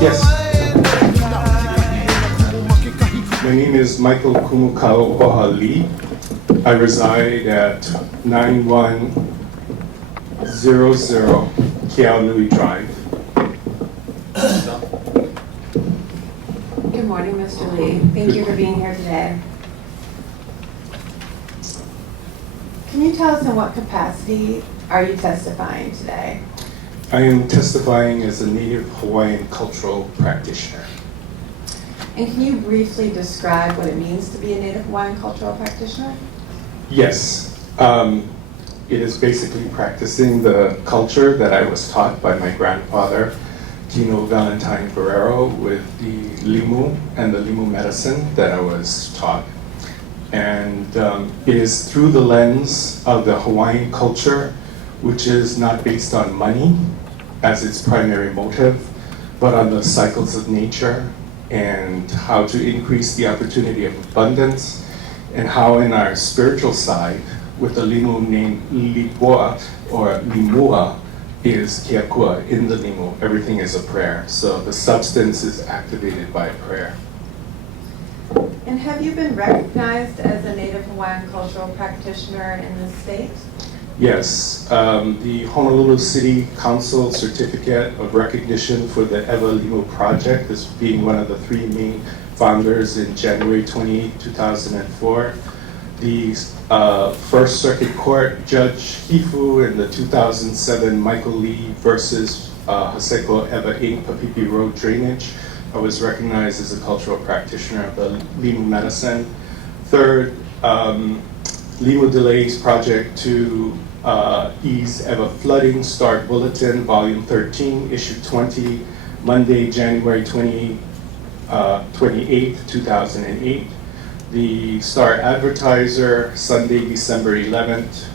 Yes. My name is Michael Kumukao Lee. I reside at 9100 Keaunui Drive. Good morning, Mr. Lee. Thank you for being here today. Can you tell us in what capacity are you testifying today? I am testifying as a Native Hawaiian cultural practitioner. And can you briefly describe what it means to be a Native Hawaiian cultural practitioner? Yes. It is basically practicing the culture that I was taught by my grandfather, Tino Valentine Ferrero, with the limu and the limu medicine that I was taught. And it is through the lens of the Hawaiian culture, which is not based on money as its primary motive, but on the cycles of nature and how to increase the opportunity of abundance, and how in our spiritual side, with the limu named Lipoa or Limua, is Keakua in the limu. Everything is a prayer. So the substance is activated by prayer. And have you been recognized as a Native Hawaiian cultural practitioner in the state? Yes, the Honolulu City Council Certificate of Recognition for the Ewa Limu Project is being one of the three main founders in January 28, 2004. The First Circuit Court Judge Hifu in the 2007 Michael Lee versus Haseko Ewa Inc. Papipi Road Drainage. I was recognized as a cultural practitioner of the limu medicine. Third, Limu Delays Project to Ease Ewa Flooding, Start Bulletin, Volume 13, Issue 20, Monday, January 28, 2008. The Star Advertiser, Sunday, December 11th,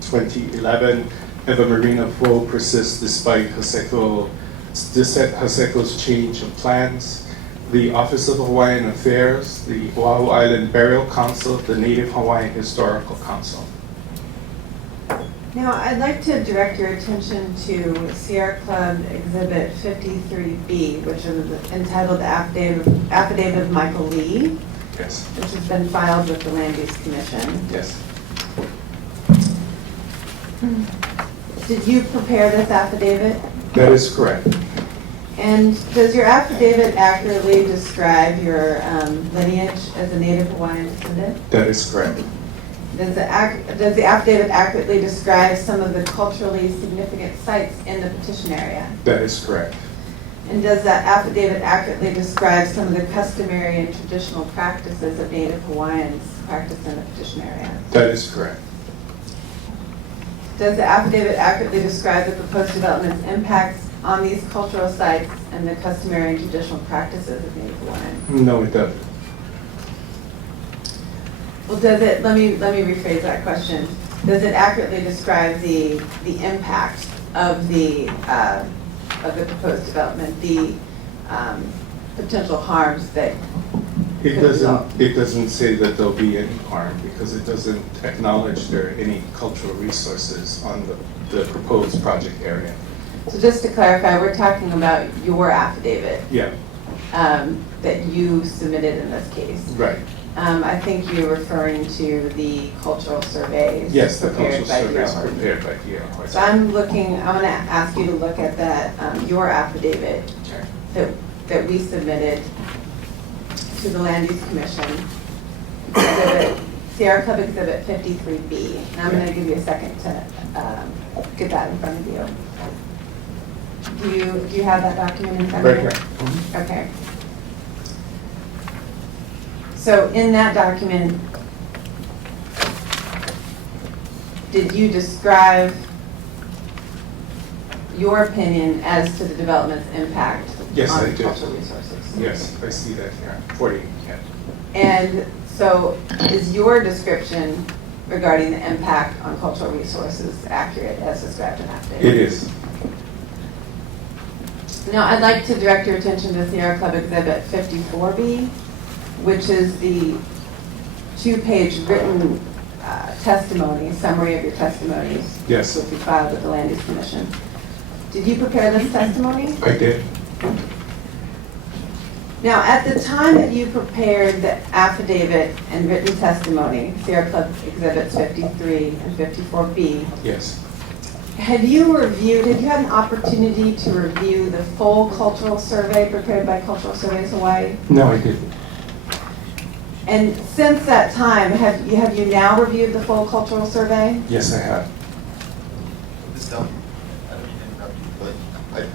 2011. Ewa Marina Flow persists despite Haseko's change of plans. The Office of Hawaiian Affairs, the Oahu Island Burial Council, the Native Hawaiian Historical Council. Now, I'd like to direct your attention to Sierra Club Exhibit 53B, which is entitled Affidavit of Michael Lee, Yes. which has been filed with the Land Use Commission. Yes. Did you prepare this affidavit? That is correct. And does your affidavit accurately describe your lineage as a Native Hawaiian descendant? That is correct. Does the affidavit accurately describe some of the culturally significant sites in the petition area? That is correct. And does that affidavit accurately describe some of the customary and traditional practices of Native Hawaiians practiced in the petition area? That is correct. Does the affidavit accurately describe the proposed development's impacts on these cultural sites and the customary and traditional practices of Native Hawaiians? No, it doesn't. Well, does it, let me rephrase that question. Does it accurately describe the impact of the proposed development, the potential harms that It could result? doesn't say that there'll be any harm because it doesn't acknowledge there are any cultural resources on the proposed project area. So just to clarify, we're talking about your affidavit Yeah, that you submitted in this case. right. I think you're referring to the cultural surveys. Yes, the prepared cultural by surveys Horton. prepared by D.R. So I'm going to ask you to look at that, your affidavit that we submitted to the Land Use Commission, Sierra Club Exhibit 53B. And I'm going to give you a second to get that in front of you. Do you have that document in front of you? Right here. Mhm. Okay. So in that document, did you describe your opinion as to the development's impact Yes, I on did. cultural resources? Yes, I see that here. 40, yeah. And so is your description regarding the impact on cultural resources accurate as described in that affidavit? It is. Now, I'd like to direct your attention to Sierra Club Exhibit 54B, which is the two-page written testimony, summary of your testimonies. Yes. Which we filed with the Land Use Commission. Did you prepare this testimony? I did. Now, at the time that you prepared the affidavit and written testimony, Sierra Club Exhibits 53 and 54B, Yes. had you had an opportunity to review the full cultural survey prepared by Cultural Surveys Hawaii? No, I didn't. And since that time, have you now reviewed the full cultural survey? Yes, I have. Ms. Dunn, I don't mean to interrupt you, but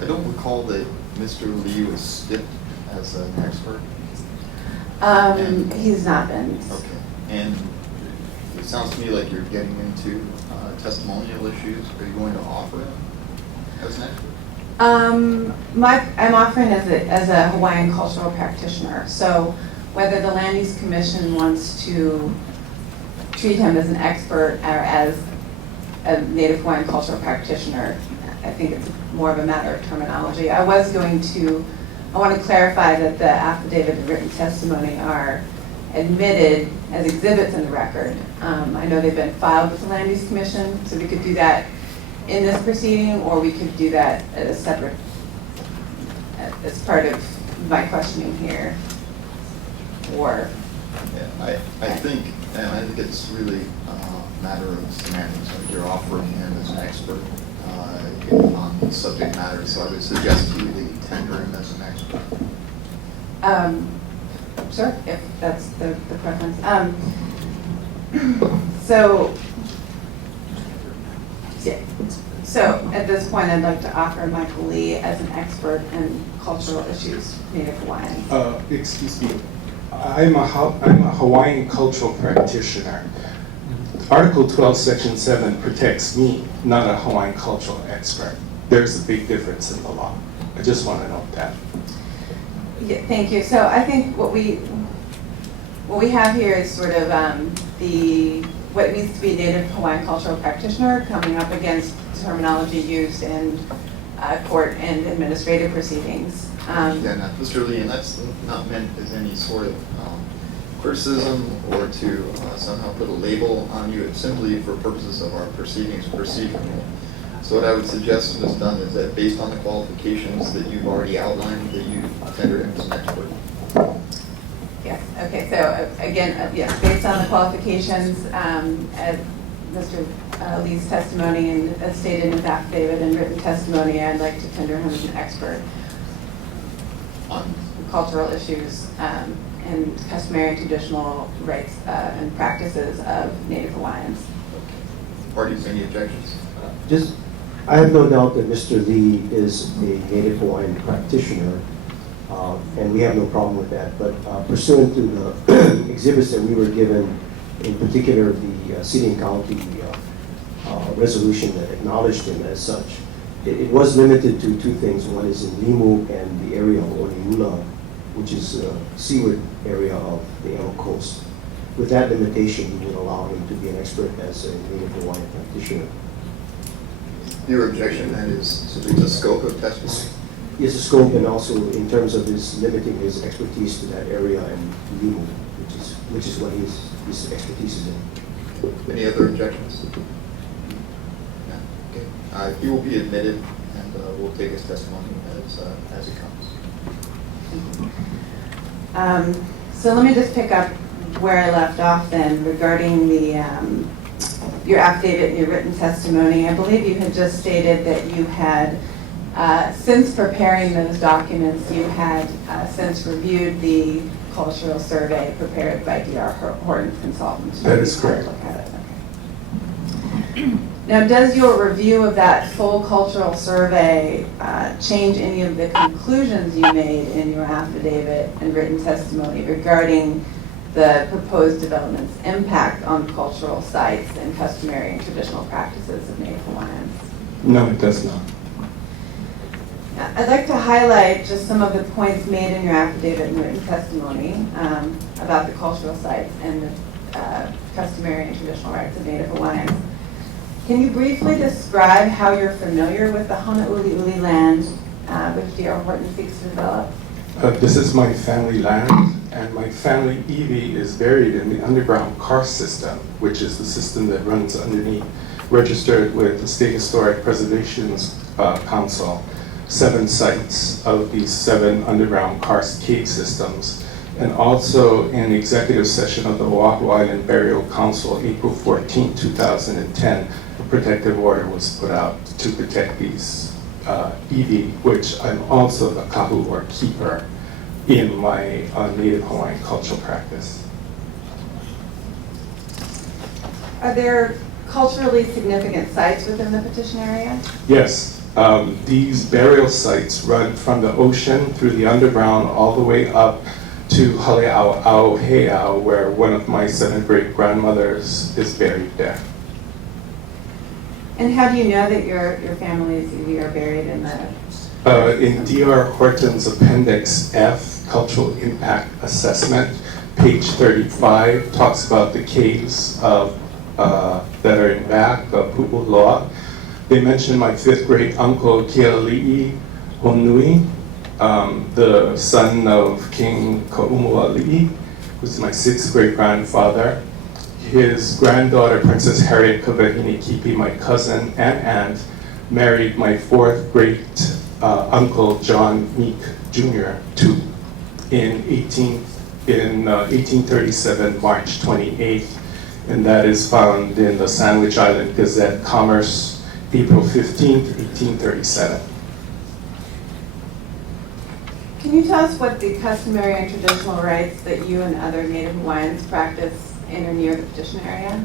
I don't recall that Mr. Lee was stipped as an expert. He's not been. Okay. And it sounds to me like you're getting into testimonial issues. Are you going to offer him as an expert? I'm offering as a Hawaiian cultural practitioner. So whether the Land Use Commission wants to treat him as an expert or as a Native Hawaiian cultural practitioner, I think it's more of a matter of terminology. I want to clarify that the affidavit and written testimony are admitted as exhibits in the record. I know they've been filed with the Land Use Commission, so we could do that in this proceeding, or we could do that at a separate, as part of my questioning here. Or Yeah, I think it's really a matter of semantics. Like you're offering him as an expert on the subject matter, so I would suggest you tender him as an expert. Sure, if that's the preference. So at this point, I'd like to offer Michael Lee as an expert in cultural issues, Native Hawaiian. Excuse me. I'm a Hawaiian cultural practitioner. Article 12, Section 7 protects me, not a Hawaiian cultural expert. There's a big difference in the law. I just want to note that. Yeah, thank you. So I think what we have here is sort of what needs to be a Native Hawaiian cultural practitioner coming up against terminology used in court and administrative proceedings. Yeah, Mr. Lee, and that's not meant as any sort of criticism or to somehow put a label on you. It's simply for purposes of our proceedings procedurally. So what I would suggest Ms. Dunn is that based on the qualifications that you've already outlined, that you tender him as an expert. Yes, okay, so again, yes, based on the qualifications, as Mr. Lee's testimony and as stated in his affidavit and written testimony, I'd like to tender him as an expert on cultural issues and customary and traditional rights and practices of Native Hawaiians. Parties, any objections? I have no doubt that Mr. Lee is a Native Hawaiian practitioner, and we have no problem with that. But pursuant to the exhibits that we were given, in particular the city and county resolution that acknowledged him as such, it was limited to two things. One is in Limu and the area of Oniula, which is the seaward area of the Emo Coast. With that limitation, we would allow him to be an expert as a Native Hawaiian practitioner. Your objection then is simply the scope of testimony? Yes, the scope, and also in terms of his limiting his expertise to that area and Limu, which is what his expertise is in. Any other objections? No. Okay. He will be admitted, and we'll take his testimony as it comes. So let me just pick up where I left off then regarding your affidavit and your written testimony. I believe you had just stated that you had, since preparing those documents, you had since reviewed the cultural survey prepared by D.R. Horton Consultants. That is correct. Look at it. Okay. Now, does your review of that full cultural survey change any of the conclusions you made in your affidavit and written testimony regarding the proposed development's impact on cultural sites and customary and traditional practices of Native Hawaiians? No, it does not. I'd like to highlight just some of the points made in your affidavit and written testimony about the cultural sites and the customary and traditional rights of Native Hawaiians. Can you briefly describe how you're familiar with the Honouliuli land which D.R. Horton seeks to develop? This is my family land, and my family Evie is buried in the underground karst system, which is the system that runs underneath, registered with the State Historic Preservation Council. 7 sites of these 7 underground karst cave systems. And also in the executive session of the Oahu Island Burial Council, April 14, 2010, a protective order was put out to protect these iwi, which I'm also the kahu or keeper in my Native Hawaiian cultural practice. Are there culturally significant sites within the petition area? Yes, these burial sites run from the ocean through the underground all the way up to Haleʻaʻaoheʻao, where one of my 7 great-grandmothers is buried there. And how do you know that your family's iwi are buried in the? In D.R. Horton's Appendix F, Cultural Impact Assessment, page 35, talks about the caves that are in back of Pu'uloa. They mention my 5th great uncle, Keali'i Honui, the son of King Ka'umuali'i, who's my 6th great grandfather. His granddaughter, Princess Harriet Kawahine-Kipi, my cousin and aunt, married my 4th great uncle, John Meek Jr., in 1837, March 28th, and that is found in the Sandwich Island Gazette, Commerce, April 15th, 1837. Can you tell us what the customary and traditional rights that you and other Native Hawaiians practice in or near the petition area?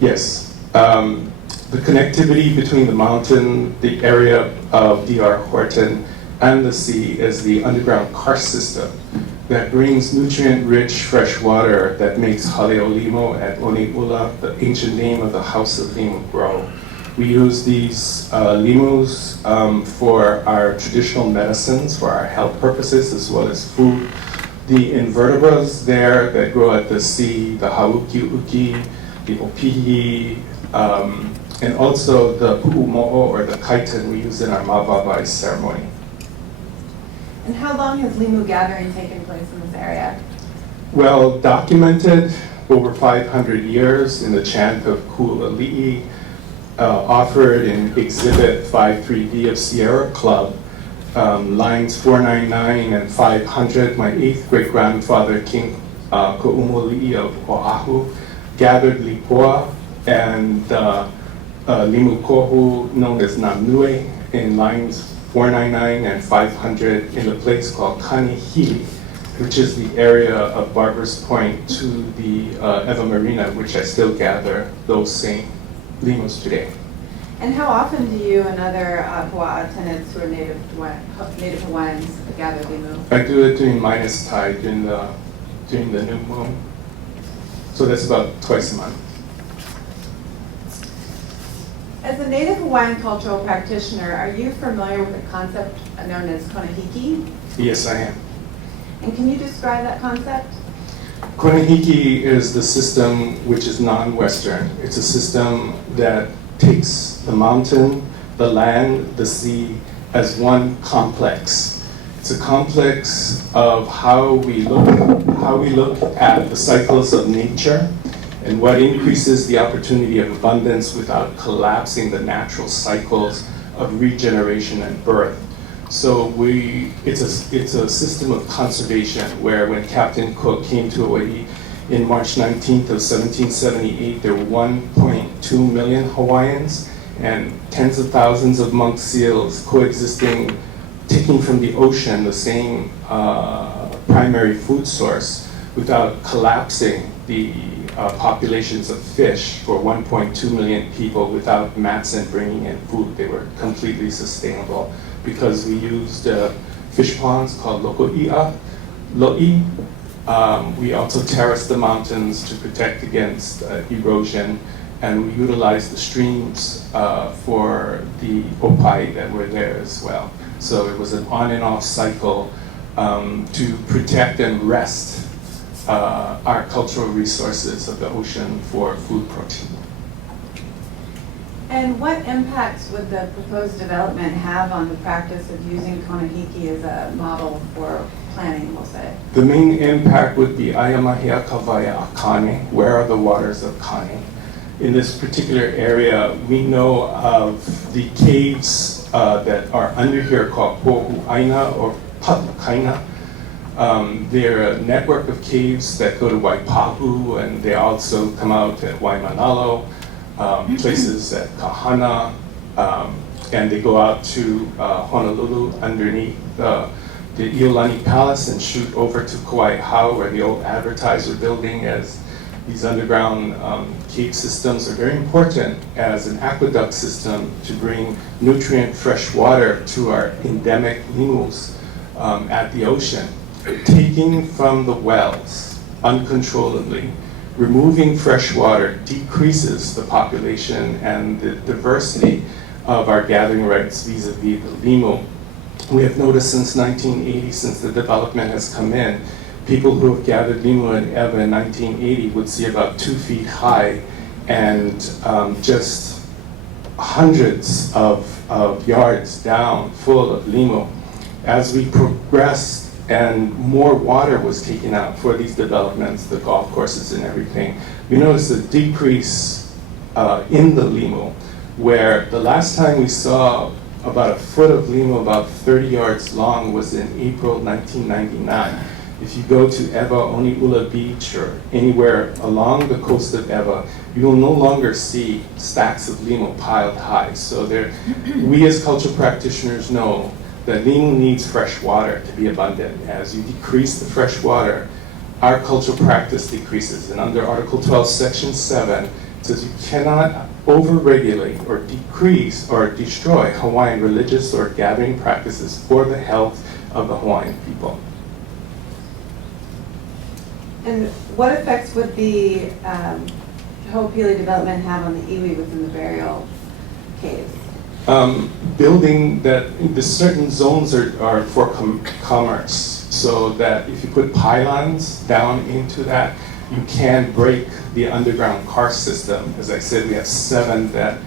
Yes. The connectivity between the mountain, the area of D.R. Horton, and the sea is the underground karst system that brings nutrient-rich fresh water that makes Haleolimo at Oni'ula, the ancient name of the House of Limu, grow. We use these limus for our traditional medicines, for our health purposes, as well as food. The invertebrates there that grow at the sea, the hauki-uki, the opihi, and also the pu'umo'o or the kaitan we use in our mawawai ceremony. And how long has limu gathering taken place in this area? Well, documented over 500 years in the chant of Ku'ali'i, offered in Exhibit 53D of Sierra Club, lines 499 and 500. My 8th great-grandfather, King Ko'umuli'i of Oahu, gathered lipoa and limu kohu, known as Namnue, in lines 499 and 500 in a place called Kanihi, which is the area of Barber's Point to the Eva Marina, which I still gather those same limus today. And how often do you and other Pua'a tenants who are Native Hawaiians gather limu? I do it during minus tide, during the new moon. So that's about twice a month. As a Native Hawaiian cultural practitioner, are you familiar with the concept known as konahiki? Yes, I am. And can you describe that concept? Konahiki is the system which is non-Western. It's a system that takes the mountain, the land, the sea as one complex. It's a complex of how we look at the cycles of nature and what increases the opportunity of abundance without collapsing the natural cycles of regeneration and birth. So it's a system of conservation where when Captain Cook came to Hawaii in March 19th of 1778, there were 1.2 million Hawaiians and tens of thousands of monk seals coexisting, taking from the ocean the same primary food source without collapsing the populations of fish for 1.2 million people without Matson bringing in food. They were completely sustainable because we used fish ponds called lo'i. We also terraced the mountains to protect against erosion, and we utilized the streams for the opai that were there as well. So it was an on and off cycle to protect and rest our cultural resources of the ocean for food protein. And what impacts would the proposed development have on the practice of using konahiki as a model for planning, we'll say? The main impact would be Ayamahia Kawaya Akane, where are the waters of Kane? in this particular area, we know of the caves that are under here called Pohuaina or Patlakaina. They're a network of caves that go to Waipahu, and they also come out at Waimanalo, places at Kahana, and they go out to Honolulu underneath the Iolani Palace and shoot over to Kauai Hau, where the old advertiser building is. These underground cave systems are very important as an aqueduct system to bring nutrient fresh water to our endemic limus at the ocean. Taking from the wells uncontrollably, removing fresh water decreases the population and the diversity of our gathering rights vis-a-vis the limu. We have noticed since 1980, since the development has come in, people who have gathered limu in Ewa in 1980 would see about 2 feet high and just hundreds of yards down full of limu. As we progressed and more water was taken out for these developments, the golf courses and everything, we noticed a decrease in the limu, where the last time we saw about a foot of limu about 30 yards long was in April 1999. If you go to Ewa Oniula Beach or anywhere along the coast of Ewa, you will no longer see stacks of limu piled high. So we as cultural practitioners know that limu needs fresh water to be abundant. As you decrease the fresh water, our cultural practice decreases. And under Article 12, Section 7, it says you cannot overregulate or decrease or destroy Hawaiian religious or gathering practices for the health of the Hawaiian people. And what effects would the Ho'opili development have on the iwi within the burial caves? Building that, the certain zones are for commerce, so that if you put pylons down into that, you can break the underground karst system. As I said, we have 7 that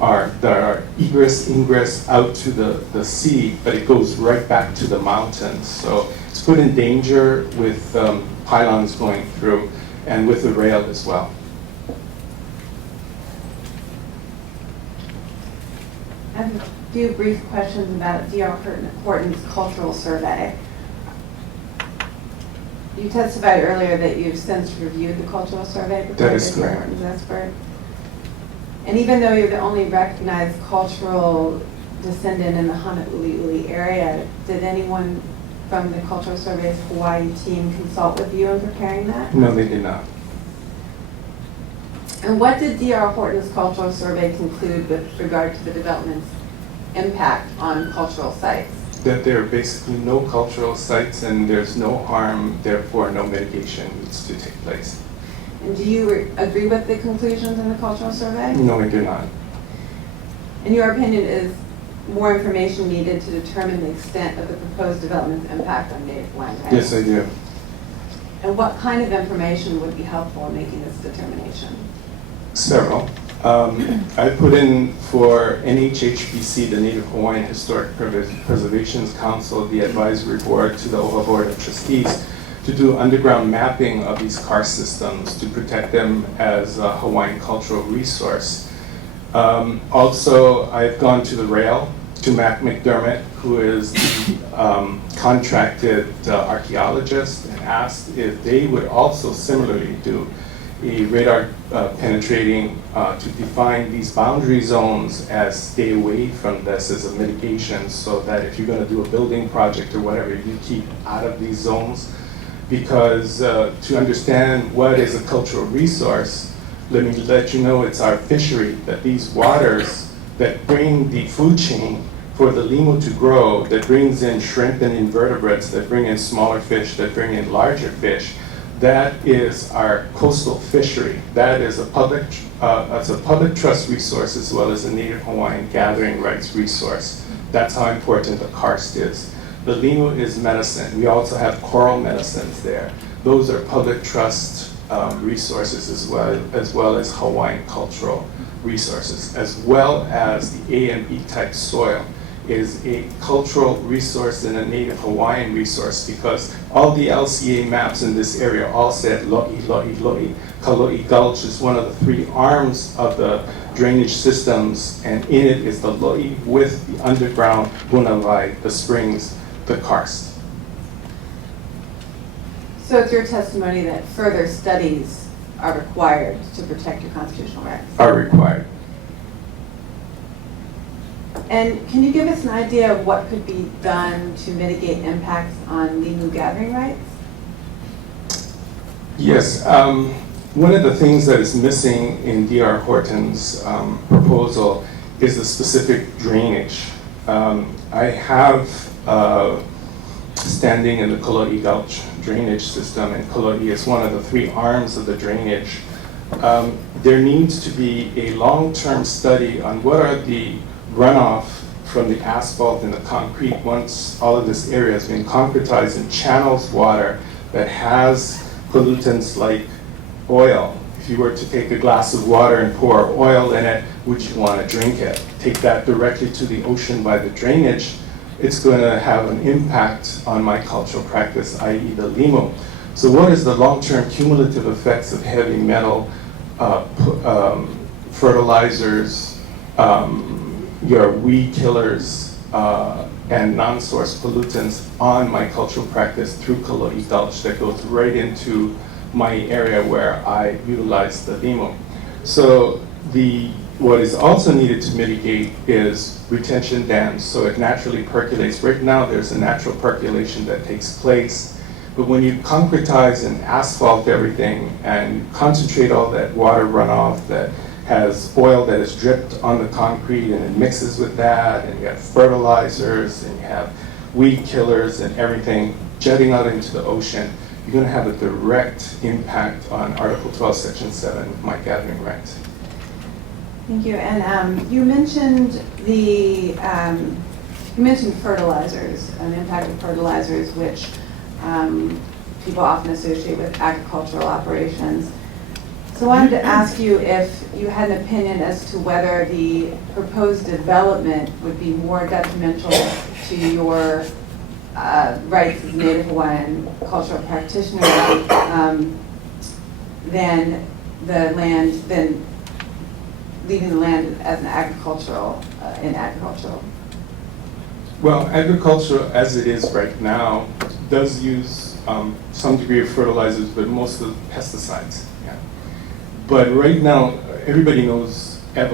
are egress, ingress out to the sea, but it goes right back to the mountains. So it's put in danger with pylons going through and with the rail as well. I have a few brief questions about D.R. Horton's cultural survey. You testified earlier that you've since reviewed the cultural survey prepared That is by D.R. correct. Horton's expert. And even though you're the only recognized cultural descendant in the Honolulu area, did anyone from the cultural survey's Hawaii team consult with you in preparing that? No, they did not. And what did D.R. Horton's cultural survey conclude with regard to the development's impact on cultural sites? That there are basically no cultural sites and there's no harm, therefore no mitigation needs to take place. And do you agree with the conclusions in the cultural survey? No, I do not. In your opinion, is more information needed to determine the extent of the proposed development's impact on Native Hawaiian rights? Yes, I do. And what kind of information would be helpful in making this determination? Several. I put in for NHHPC, the Native Hawaiian Historic Preservation Council, the advisory board to the OHA Board of Trustees, to do underground mapping of these karst systems to protect them as a Hawaiian cultural resource. Also, I've gone to the rail, to Mac McDermott, who is the contracted archaeologist, and asked if they would also similarly do a radar penetrating to define these boundary zones as stay away from this as a mitigation, so that if you're going to do a building project or whatever, you keep out of these zones. Because to understand what is a cultural resource, let me let you know it's our fishery, that these waters that bring the food chain for the limu to grow, that brings in shrimp and invertebrates, that bring in smaller fish, that bring in larger fish, that is our coastal fishery. That is a public trust resource as well as a Native Hawaiian gathering rights resource. That's how important the karst is. The limu is medicine. We also have coral medicines there. Those are public trust resources as well as Hawaiian cultural resources, as well as the A and B type soil. is a cultural resource and a Native Hawaiian resource, because all the LCA maps in this area all said lo'i, lo'i, lo'i. Kalo'i Gulch is one of the 3 arms of the drainage systems, and in it is the lo'i with the underground bunawai, the springs, the karst. So it's your testimony that further studies are required to protect your constitutional rights? Are required. And can you give us an idea of what could be done to mitigate impacts on limu gathering rights? Yes, one of the things that is missing in DR Horton's proposal is the specific drainage. I have standing in the Kalo'i Gulch drainage system, and Kalo'i is one of the 3 arms of the drainage. There needs to be a long-term study on what are the runoff from the asphalt and the concrete once all of this area has been concretized and channels water that has pollutants like oil. If you were to take a glass of water and pour oil in it, would you want to drink it? Take that directly to the ocean by the drainage, it's going to have an impact on my cultural practice, i.e. the limu. So what is the long-term cumulative effects of heavy metal fertilizers, your weed killers, and non-source pollutants on my cultural practice through Kalo'i Gulch that goes right into my area where I utilize the limu. So what is also needed to mitigate is retention dams, so it naturally percolates. Right now there's a natural percolation that takes place, but when you concretize and asphalt everything and concentrate all that water runoff that has oil that is dripped on the concrete and it mixes with that, and you have fertilizers and you have weed killers and everything jetting out into the ocean, you're going to have a direct impact on Article 12, Section 7, my gathering rights. Thank you. And you mentioned fertilizers, an impact of fertilizers, which people often associate with agricultural operations. So I wanted to ask you if you had an opinion as to whether the proposed development would be more detrimental to your rights as Native Hawaiian cultural practitioner than leaving the land as an agricultural, in agricultural. Well, agriculture as it is right now does use some degree of fertilizers, but most of the pesticides. Yeah. But right now, everybody knows it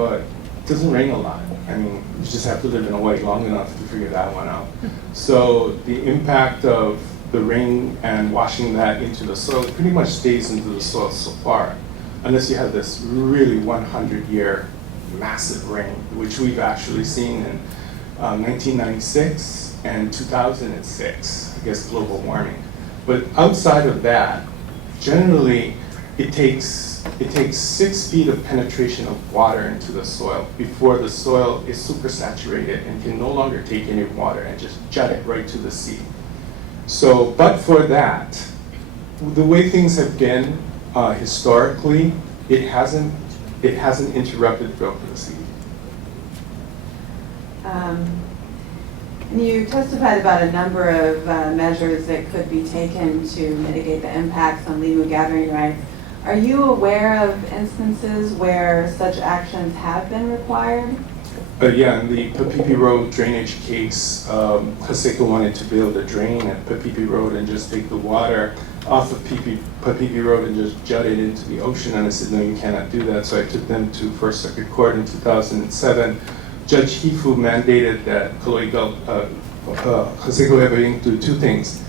doesn't rain a lot. I mean, you just have to live in Hawaii long enough to figure that one out. So the impact of the rain and washing that into the soil pretty much stays into the soil so far, unless you have this really 100-year massive rain, which we've actually seen in 1996 and 2006, I guess global warming. But outside of that, generally it takes 6 feet of penetration of water into the soil before the soil is supersaturated and can no longer take any water and just jut it right to the sea. So, but for that, the way things have been historically, it hasn't interrupted growth of the seed. And you testified about a number of measures that could be taken to mitigate the impacts on limu gathering rights. Are you aware of instances where such actions have been required? Yeah, in the Papipi Road drainage case, Haseko wanted to build a drain at Papipi Road and just take the water off of Papipi Road and just jut it into the ocean. And I said, no, you cannot do that. So I took them to First Circuit Court in 2007. Judge Hifu mandated that Haseko Hearing do 2 things.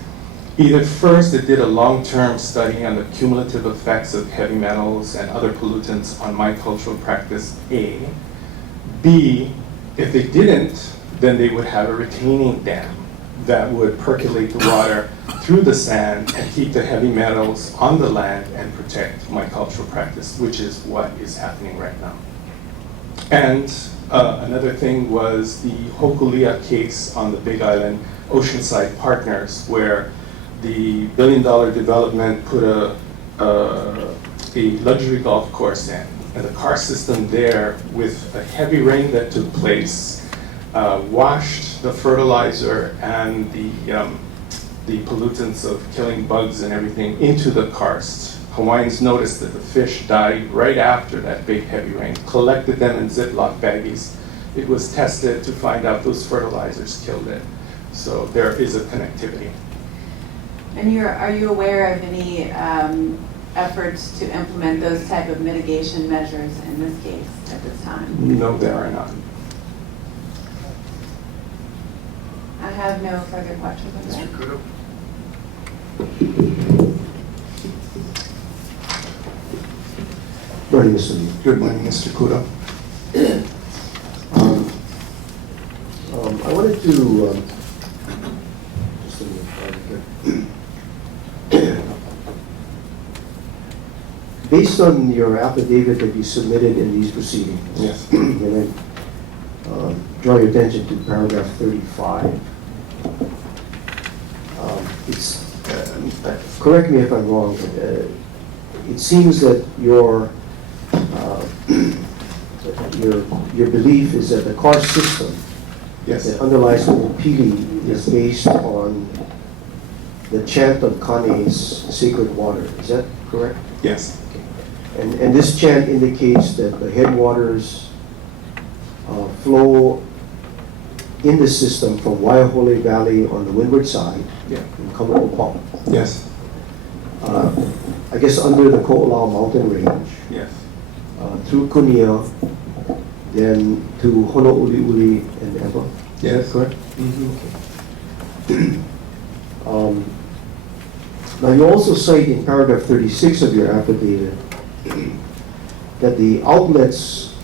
Either first, it did a long-term study on the cumulative effects of heavy metals and other pollutants on my cultural practice, A. B, if they didn't, then they would have a retaining dam that would percolate the water through the sand and keep the heavy metals on the land and protect my cultural practice, which is what is happening right now. And another thing was the Hokulia case on the Big Island Oceanside Partners, where the billion-dollar development put a luxury golf course in. And the karst system there, with a heavy rain that took place, washed the fertilizer and the pollutants of killing bugs and everything into the karst. Hawaiians noticed that the fish died right after that big heavy rain, collected them in Ziploc baggies. It was tested to find out those fertilizers killed it. So there is a connectivity. And are you aware of any efforts to implement those type of mitigation measures in this case at this time? No, there are none. I have no further questions on that. Mr. Kudo? Morning, Mr. Lee. Good morning, Mr. Kudo. I wanted to, just a minute, here. Based on your affidavit that you submitted in these proceedings, Yes. and I draw your attention to paragraph 35. Correct me if I'm wrong, but it seems that your belief is that the karst system Yes. that underlies Hoopili is based on the chant of Kane's sacred water. Is that correct? Yes. And this chant indicates that the headwaters flow in the system from Waiahole Valley on the windward side Yeah. in Kama'opapa. Yes. I guess under the Ko'olau mountain range, Yes. through Kunia, then to Honouliuli and Eva. Is Yes. that correct? Mm-hmm. Now you also cite in paragraph 36 of your affidavit that the outlets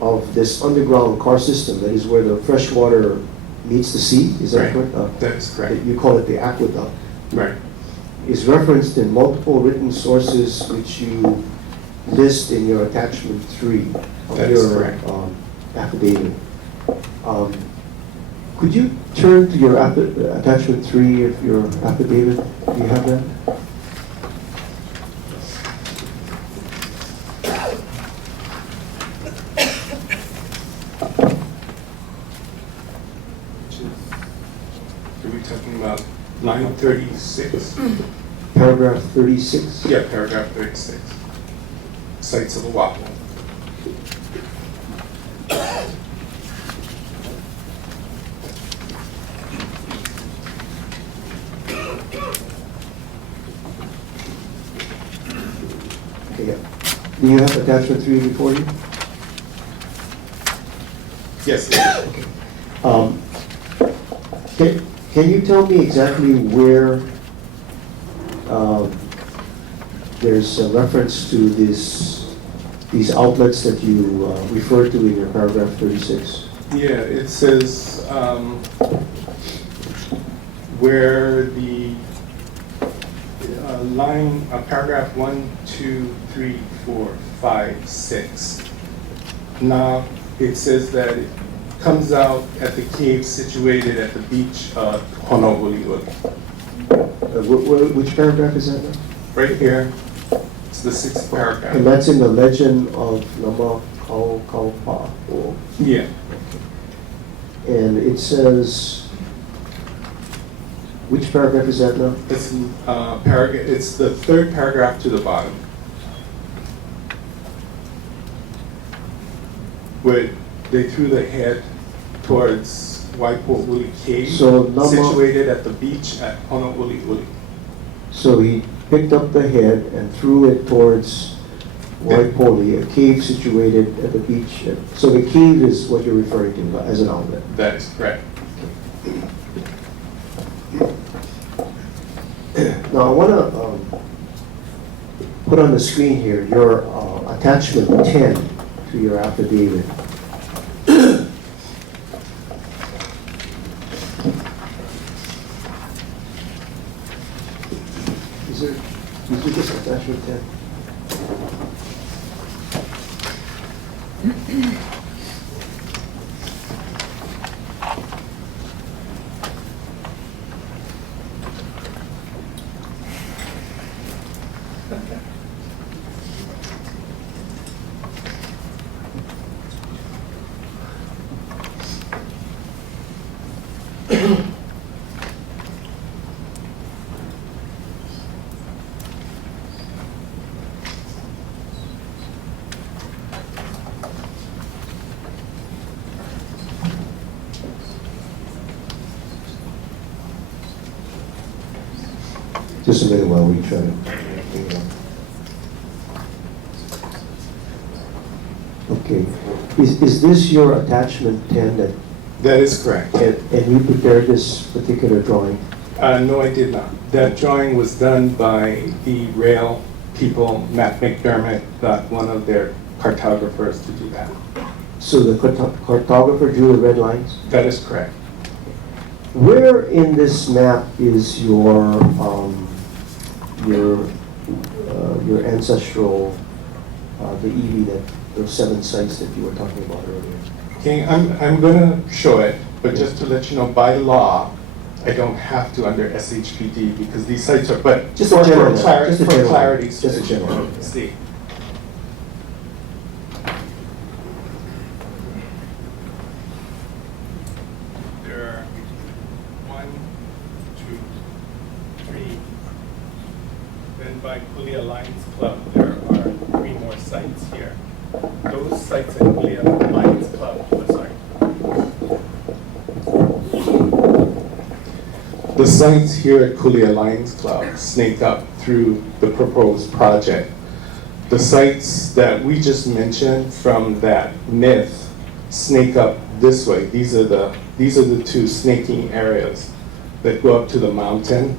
of this underground karst system, that is where the fresh water meets the sea, is that Right. correct? That is correct. You call it the aqueduct, Right. is referenced in multiple written sources which you list in your attachment 3 of That is your correct. affidavit. Could you turn to your attachment 3 of your affidavit? Do you have that? Are we talking about line 36? Paragraph 36? Yeah, paragraph 36. Sites of Oahu. Okay, yeah. Do you have attachment 3 before you? Yes. Can you tell me exactly where there's a reference to these outlets that you refer to in your paragraph 36? Yeah, it says where the line, paragraph 1, 2, 3, 4, 5, 6. Now, it says that it comes out at the cave situated at the beach of Honouliuli. Which paragraph is that now? Right here, it's the 6th And paragraph. that's in the legend of Nama Kaupa. Yeah, And it says, which paragraph is that now? it's it's the 3rd paragraph to the bottom. Where they threw the head towards Waipo'uli Cave, So Nama- situated at the beach at Honouliuli. So he picked up the head and threw it towards Waipoli, a cave situated at the beach. So the cave is what you're referring to as an outlet. That is correct. Now I want to put on the screen here your attachment 10 to your affidavit. Is there just attachment 10? Just a minute while we try to bring it up. Okay. Is this your attachment 10 That is correct. and you prepared this particular drawing? No, I did not. That drawing was done by the rail people. Matt McDermott got one of their cartographers to do that. So the cartographer drew the red lines? That is correct. Where in this map is your ancestral, the EV, those 7 sites that you were talking about earlier? Okay, I'm gonna show it, but just to let you know, by law, I don't have to under SHPD because these sites are, but Just a general, for clarity, just a general. see. There are 1, 2, 3. Then by Kulia Lions Club, there are 3 more sites here. Those sites at Kulia Lions Club, sorry. The sites here at Kulia Lions Club snake up through the proposed project. The sites that we just mentioned from that myth snake up this way. These are the 2 snaking areas that go up to the mountain.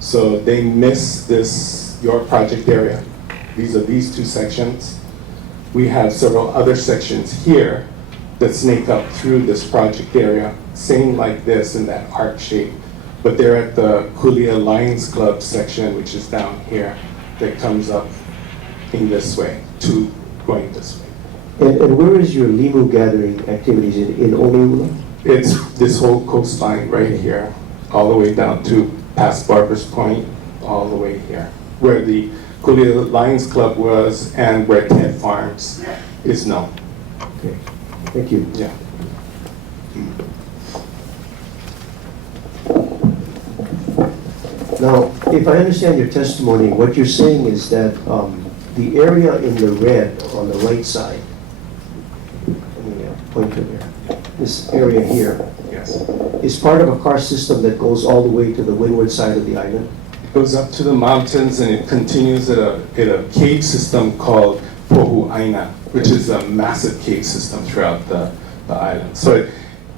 So they miss your project area. These are these 2 sections. We have several other sections here that snake up through this project area, same like this in that arc shape. But they're at the Kulia Lions Club section, which is down here, that comes up in this way, going this way. And where is your limu gathering activities in Omiula? It's this whole coastline right here, all the way down to past Barber's Point, all the way here, where the Kulia Lions Club was and where Ted Farms is now. Okay, thank you. Yeah. Now, if I understand your testimony, what you're saying is that the area in the red on the right side, let me point to there, this area here, Yes. is part of a karst system that goes all the way to the windward side of the island? It goes up to the mountains and it continues at a cave system called Pohu Aina, which is a massive cave system throughout the island. So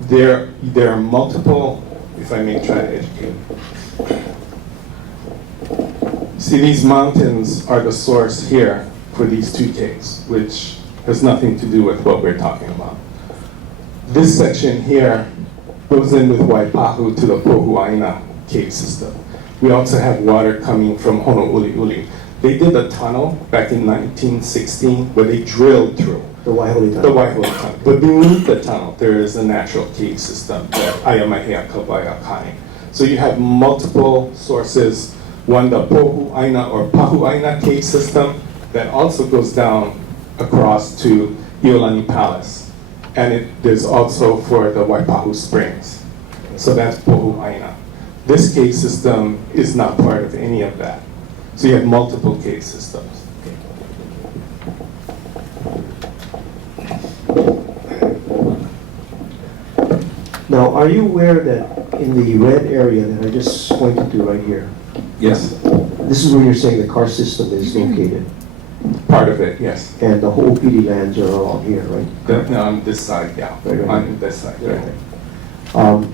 there are multiple, if I may try to educate. See, these mountains are the source here for these 2 caves, which has nothing to do with what we're talking about. This section here goes in with Waipahu to the Pohuaina cave system. We also have water coming from Honouliuli. They did a tunnel back in 1916 where they drilled through. The Waiholi The tunnel? Waiholi tunnel. But beneath the tunnel, there is a natural cave system, the Ayamahea Kawaii. So you have multiple sources. One, the Pohuaina or Pahuaina cave system that also goes down across to Iolani Palace. And there's also for the Waipahu Springs. So that's Pohuaina. This cave system is not part of any of that. So you have multiple cave systems. Now, are you aware that in the red area that I just pointed to right here, Yes. this is where you're saying the karst system is located? Part of it, yes. And the whole PD lands are all here, right? No, on this side, yeah. Right. On this side, right.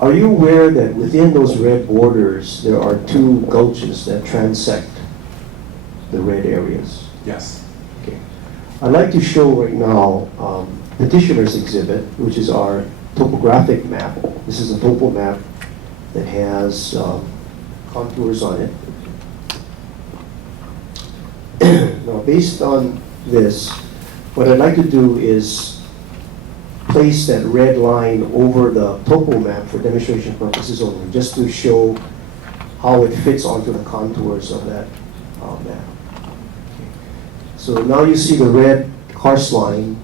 Are you aware that within those red borders, there are 2 gulches that transect the red areas? Yes. Okay. I'd like to show right now petitioner's exhibit, which is our topographic map. This is a topo map that has contours on it. Now, based on this, what I'd like to do is place that red line over the topo map for demonstration purposes only, just to show how it fits onto the contours of that map. So now you see the red karst line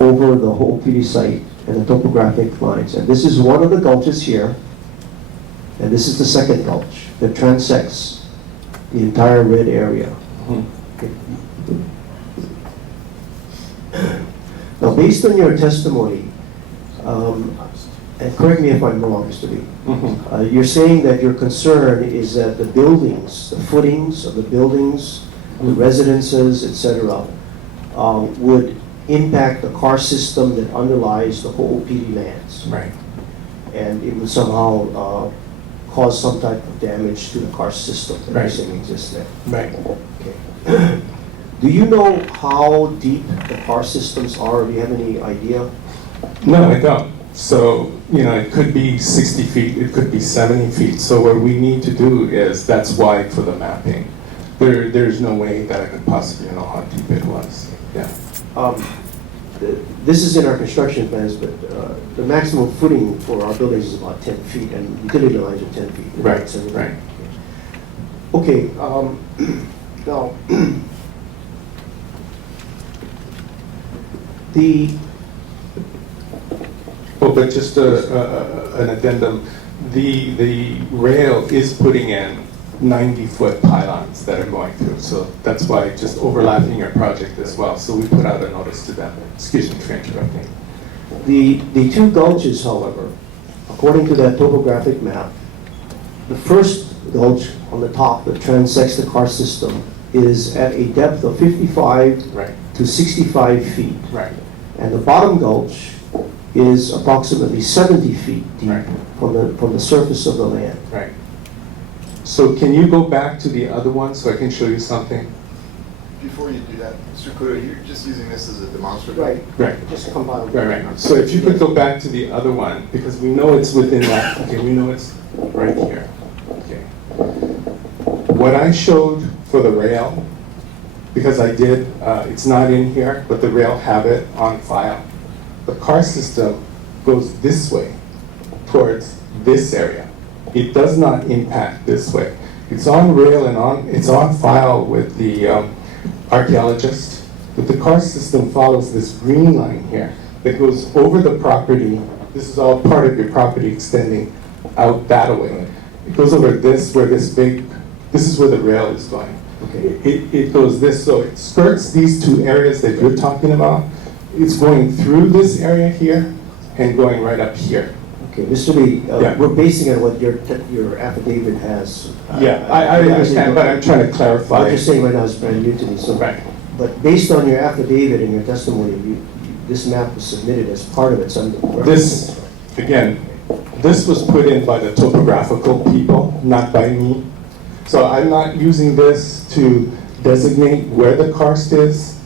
over the whole PD site and the topographic lines. And this is one of the gulches here, and this is the second gulch that transects the entire red area. Okay. Now, based on your testimony, and correct me if I'm wrong, Mr. Lee, Mhm. you're saying that your concern is that the buildings, the footings of the buildings, the residences, etc., would impact the karst system that underlies the Ho'opili lands, Right. and it would somehow cause some type of damage to the karst system that you're Right. saying exists there. Right. Okay. Do you know how deep the karst systems are? Do you have any idea? No, I don't. So, it could be 60 feet, it could be 70 feet. So what we need to do is, that's why for the mapping. There's no way that I could possibly know how deep it was. Yeah. This is in our construction plans, but the maximum footing for our buildings is about 10 feet, and utility lines are 10 feet. Right, So- right. Okay, now, But just an addendum, the rail is putting in 90-foot pylons that are going through, so that's why just overlapping your project as well. So we put out a notice to them. Excuse me for interrupting. the two gulches, however, according to that topographic map, the first gulch on the top that transects the karst system is at a depth of 55 Right, to 65 feet. right, And the bottom gulch is approximately 70 feet deep Right. from the surface of the land. right. So can you go back to the other one so I can show you something? Before you do that, Mr. Kudo, you're just using this as a demonstrative? Right. Just compile. Right, right. So if you could go back to the other one, because we know it's within that, okay, we know it's right here. Okay. What I showed for the rail, because I did, it's not in here, but the rail have it on file. The karst system goes this way, towards this area. It does not impact this way. It's on rail and it's on file with the archaeologist, but the karst system follows this green line here that goes over the property. This is all part of your property extending out that way. It goes over this, this is where the rail is going. Okay. It goes this, so it skirts these two areas that you're talking about. It's going through this area here and going right up here. Okay, Mr. Lee, Yeah. we're basing it on what your affidavit has. Yeah, I understand, but I'm trying to clarify. What you're saying right now is brand new to me, so. Right. But based on your affidavit and your testimony, this map was submitted as part of it, so This, again, this was put in by the topographical people, not by me. So I'm not using this to designate where the karst is.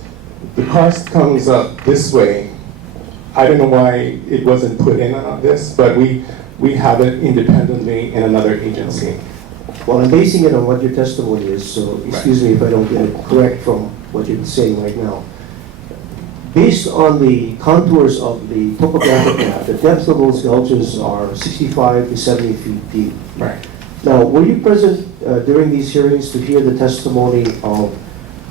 The karst comes up this way. I don't know why it wasn't put in on this, but we have it independently in another agency. Well, I'm basing it on what your testimony is, so excuse me if I don't get it correct from what you're saying right now. Based on the contours of the topographic map, the depth of those gulches are 65 to 70 feet deep. Right. Now, were you present during these hearings to hear the testimony of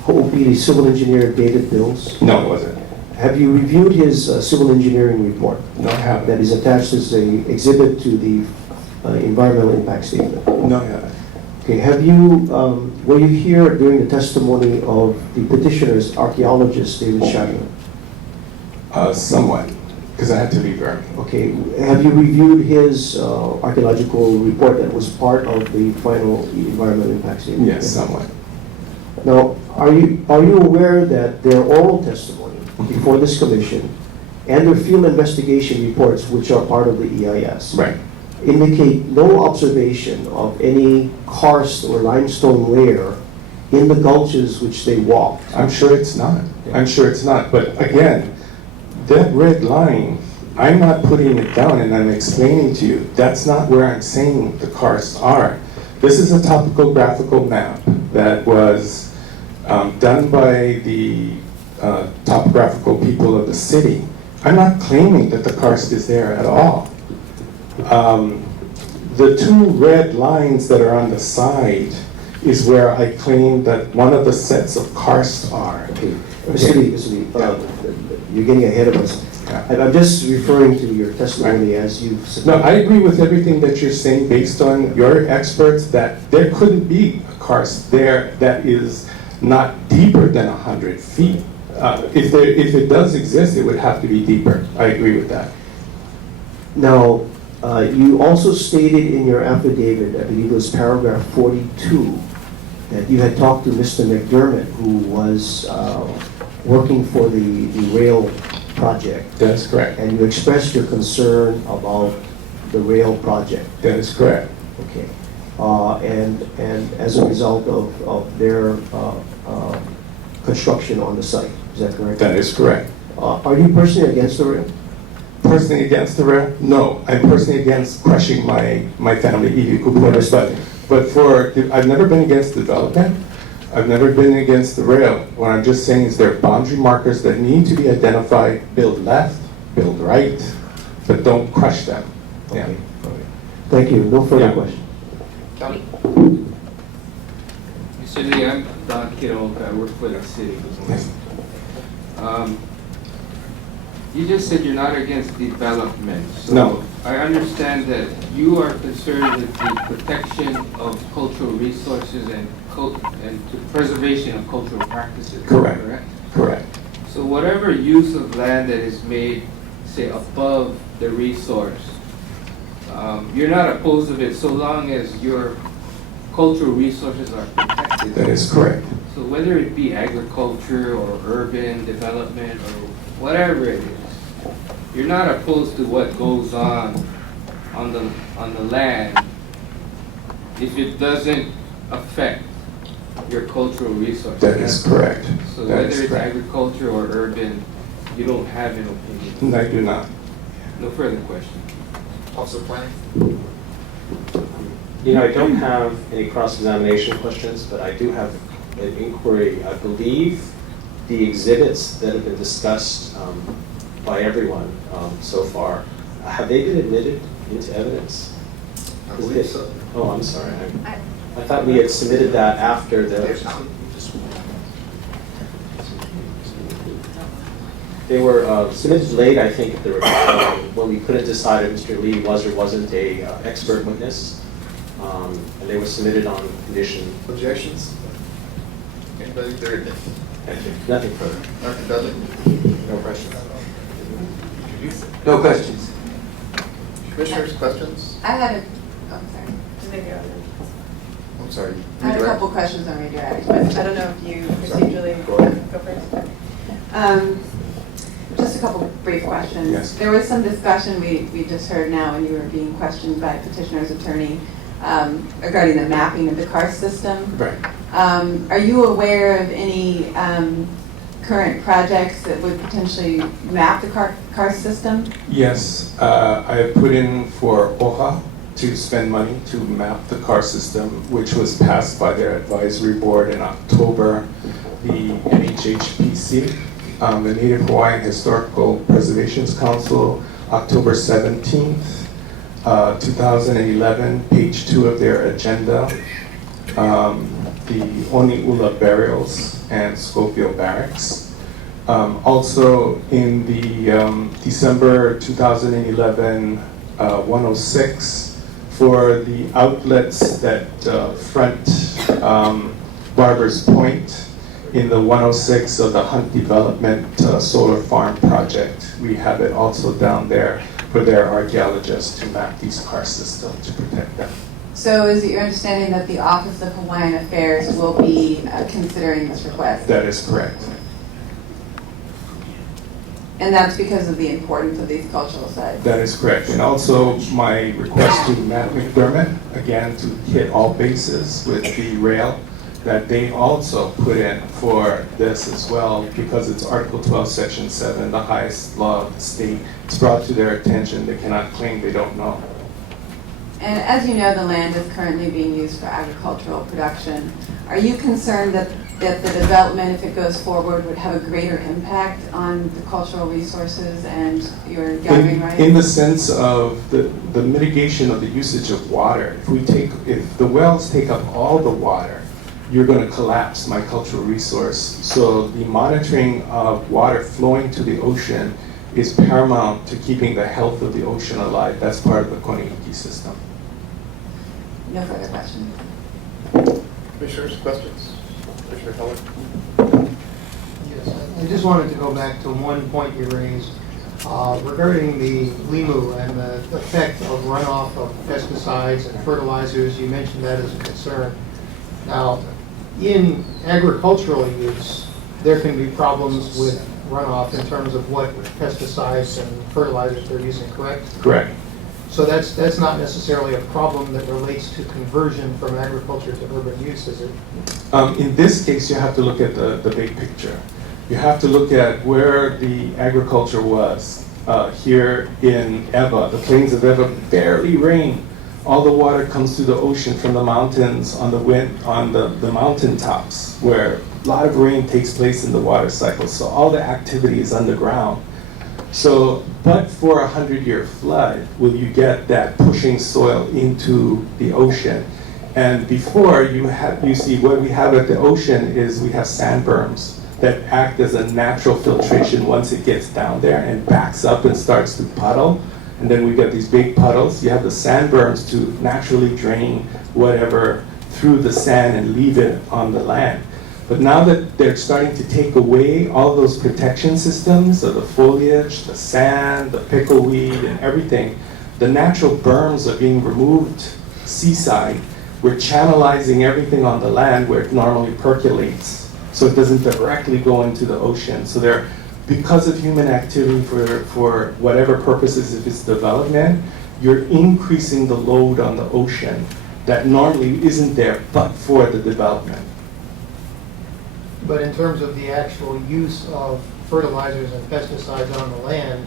Ho'opili civil engineer David Bills? No, it wasn't. Have you reviewed his civil engineering report No, I haven't. that is attached as an exhibit to the environmental impact statement? No, I haven't. Okay, were you here during the testimony of the petitioner's archaeologist, David Shagner? Somewhat, because I had to leave early. Okay, have you reviewed his archaeological report that was part of the final environmental impact statement? Yes, somewhat. Now, are you aware that their oral testimony before this commission and their field investigation reports, which are part of the EIS, Right. indicate no observation of any karst or limestone layer in the gulches which they walked? I'm sure it's not. I'm sure it's not. But again, that red line, I'm not putting it down and I'm explaining to you, that's not where I'm saying the karsts are. This is a topographical map that was done by the topographical people of the city. I'm not claiming that the karst is there at all. The two red lines that are on the side is where I claim that one of the sets of karsts are. Okay, Mr. Lee, you're getting ahead of us. Yeah. I'm just referring to your testimony as you've No, submitted. I agree with everything that you're saying based on your experts that there couldn't be a karst there that is not deeper than 100 feet. If it does exist, it would have to be deeper. I agree with that. Now, You also stated in your affidavit, I believe it was paragraph 42, that you had talked to Mr. McDermott, who was working for the rail project. That is correct. And you expressed your concern about the rail project. That is correct. Okay. And as a result of their construction on the site, is that correct? That is correct. Are you personally against the rail? Personally against the rail? No, I'm personally against crushing my family illegal quarters, but I've never been against development. I've never been against the rail. What I'm just saying is there are boundary markers that need to be identified, build left, build right, but don't crush them. Yeah. Okay. Thank you. No further Yeah. questions. Johnny? Mr. Lee, I'm Don Kiroka. I work for the city. Yes. You just said you're not against development. So No. I understand that you are concerned with the protection of cultural resources and the preservation of cultural practices. Correct. Correct? Correct. So whatever use of land that is made, say, above the resource, you're not opposed of it so long as your cultural resources are protected. That is correct. So whether it be agriculture or urban development or whatever it is, you're not opposed to what goes on the land if it doesn't affect your cultural resources. That is correct. So That whether is it's correct. agriculture or urban, you don't have an opinion. I do not. No further question. Officer Planning? You know, I don't have any cross-examination questions, but I do have an inquiry. I believe the exhibits that have been discussed by everyone so far, have they been admitted into evidence? I believe so. Oh, I'm sorry. I thought we had submitted that after the... They were submitted late, I think, when we couldn't decide if Mr. Lee was or wasn't a expert witness. And they were submitted on condition. Objections? Anybody there? Nothing further. Dr. Dudley? No questions. No questions. Commissioners, questions? I had a, oh, sorry. Redirect. I'm sorry. I had a redirect? couple questions on redirect, but I don't know if you procedurally Go ahead. go first. Just a couple brief questions. Yes. There was some discussion we just heard now when you were being questioned by petitioner's attorney regarding the mapping of the karst system. Right. Are you aware of any current projects that would potentially map the karst system? Yes, I have put in for Oahu to spend money to map the karst system, which was passed by their advisory board in October. The NHHPC, the Native Hawaiian Historical Preservations Council, October 17th, 2011, page 2 of their agenda, the Oniula burials and Schofield Barracks. Also in the December 2011 106 for the outlets that front Barber's Point in the 106 of the Hunt Development Solar Farm Project. We have it also down there for their archaeologists to map these karst systems to protect them. So is it your understanding that the Office of Hawaiian Affairs will be considering this request? That is correct. And that's because of the importance of these cultural sites? That is correct. And also my request to Matt McDermott, again, to hit all bases with the rail, that they also put in for this as well, because it's Article 12, Section 7, the highest law of the state. It's brought to their attention. They cannot claim they don't know. And as you know, the land is currently being used for agricultural production. Are you concerned that the development, if it goes forward, would have a greater impact on the cultural resources and your gathering rights? In the sense of the mitigation of the usage of water. If the wells take up all the water, you're going to collapse my cultural resource. So the monitoring of water flowing to the ocean is paramount to keeping the health of the ocean alive. That's part of the Konihiki system. No further questions. Commissioners, questions? Commissioner Heller? Yes, I just wanted to go back to one point you raised Regarding the limu and the effect of runoff of pesticides and fertilizers, you mentioned that as a concern. Now, in agricultural use, there can be problems with runoff in terms of what pesticides and fertilizers they're using, correct? Correct. So that's not necessarily a problem that relates to conversion from agriculture to urban use, is it? In this case, you have to look at the big picture. You have to look at where the agriculture was. Here in Eva, the plains of Eva barely rain. All the water comes to the ocean from the mountains on the mountain tops, where a lot of rain takes place in the water cycle. So all the activity is underground. So, but for a 100-year flood, will you get that pushing soil into the ocean? And before, you see what we have at the ocean is we have sand berms that act as a natural filtration once it gets down there and backs up and starts to puddle. And then we get these big puddles. You have the sand berms to naturally drain whatever through the sand and leave it on the land. But now that they're starting to take away all those protection systems of the foliage, the sand, the pickleweed, and everything, the natural berms are being removed seaside. We're channelizing everything on the land where it normally percolates, so it doesn't directly go into the ocean. So because of human activity for whatever purposes, if it's development, you're increasing the load on the ocean that normally isn't there but for the development. But in terms of the actual use of fertilizers and pesticides on the land,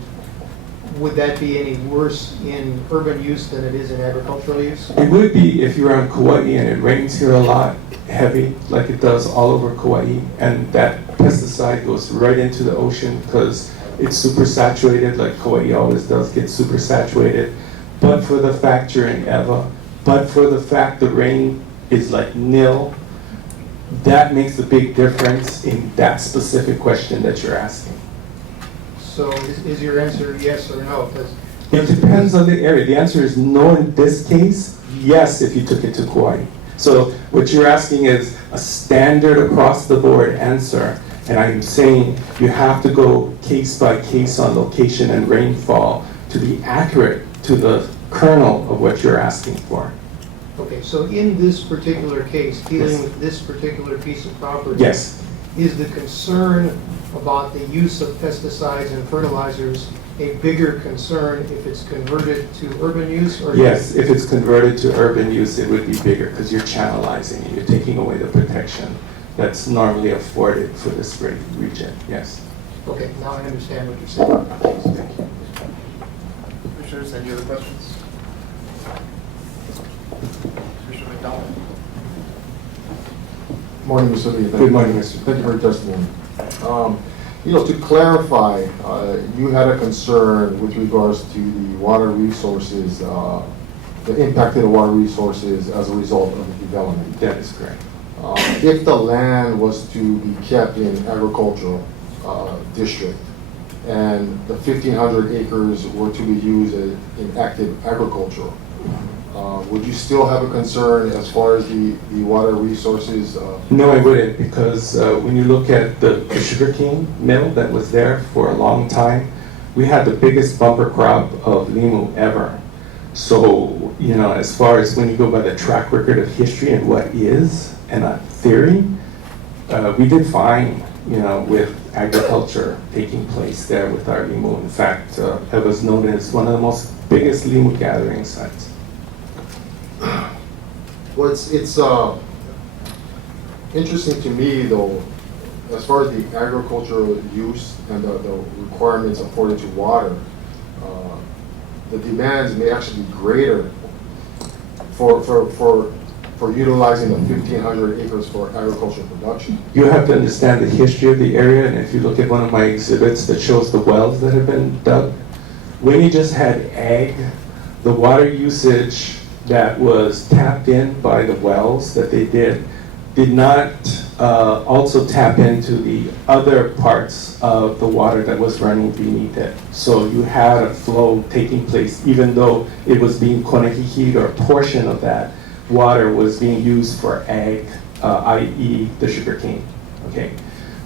would that be any worse in urban use than it is in agricultural use? It would be if you're on Kauai and it rains here a lot, heavy, like it does all over Kauai, and that pesticide goes right into the ocean because it's super saturated, like Kauai always does, get super saturated. But for the fact you're in Eva, but for the fact the rain is like nil, that makes a big difference in that specific question that you're asking. So is your answer yes or no? It depends on the area. The answer is no in this case, yes if you took it to Kauai. So what you're asking is a standard across the board answer, and I'm saying you have to go case by case on location and rainfall to be accurate to the kernel of what you're asking for. Okay, so in this particular case, dealing Yes. with this particular piece of property, Yes. is the concern about the use of pesticides and fertilizers a bigger concern if it's converted to urban use? Or Yes, if it's converted to urban use, it would be bigger because you're channelizing it. You're taking away the protection that's normally afforded for this region. Yes. Okay, now I understand what you're saying. Thank you. Commissioners, any other questions? Commissioner McDonald? Morning, Mr. Lee. Good morning, Mr. Thank you for your testimony. To clarify, you had a concern with regards to the water resources, the impact of the water resources as a result of the development. That is correct. If the land was to be kept in agricultural district and the 1,500 acres were to be used in active agriculture, would you still have a concern as far as the water resources? No, I wouldn't, because when you look at the sugarcane mill that was there for a long time, we had the biggest bumper crop of limu ever. So, as far as when you go by the track record of history and what is, and a theory, we did fine, with agriculture taking place there with our limu. In fact, it was known as one of the most biggest limu gathering sites. Well, it's interesting to me, though, as far as the agricultural use and the requirements afforded to water, the demands may actually be greater for utilizing the 1,500 acres for agricultural production. You have to understand the history of the area, and if you look at one of my exhibits that shows the wells that have been dug, when you just had ag, the water usage that was tapped in by the wells that they did not also tap into the other parts of the water that was running beneath it. So you had a flow taking place, even though it was being konehihi'd, or a portion of that water was being used for ag, i.e. the sugarcane. Okay.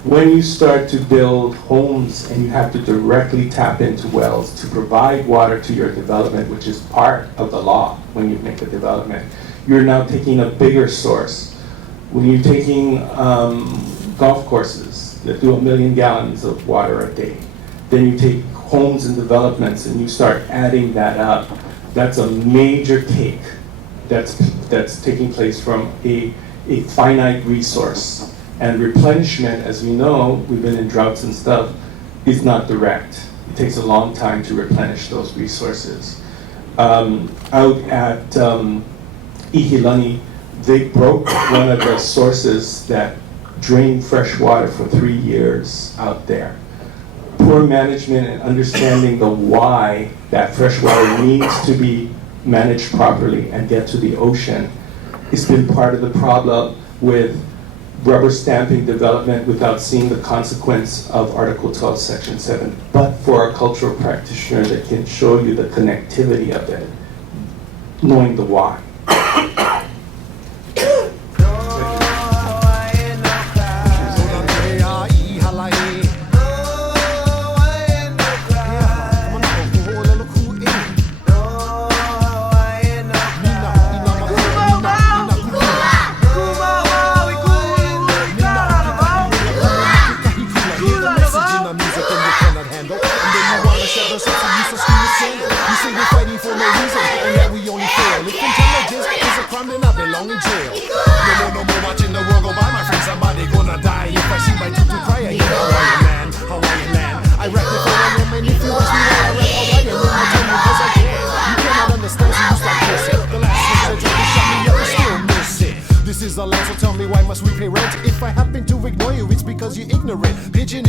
When you start to build homes and you have to directly tap into wells to provide water to your development, which is part of the law when you make a development, you're now taking a bigger source. When you're taking golf courses that do 1 million gallons of water a day, then you take homes and developments and you start adding that up. That's a major take that's taking place from a finite resource. And replenishment, as we know, we've been in droughts and stuff, is not direct. It takes a long time to replenish those resources. Out at Ihilani, they broke one of the sources that drained fresh water for 3 years out there. Poor management and understanding the why that fresh water needs to be managed properly and get to the ocean has been part of the problem with rubber stamping development without seeing the consequence of Article 12, Section 7. But for a cultural practitioner that can show you the connectivity of it, knowing the why.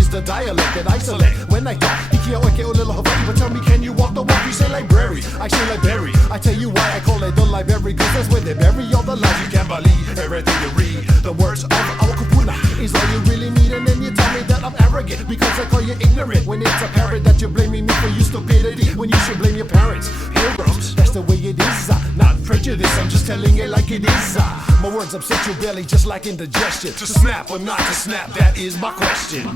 The dialect that I select when I talk. But tell me, can you walk the walk? You say library, I say library. I tell you why I call it the library, cause that's where they bury all the lies you can't believe. Everything you read, the words of our kupuna is all you really need. And then you tell me that I'm arrogant because I call you ignorant. When it's apparent that you're blaming me for your stupidity, when you should blame your parents. Pilgrims, that's the way it is. Not prejudice, I'm just telling it like it is. My words upset your belly just like indigestion. To snap or not to snap, that is my question.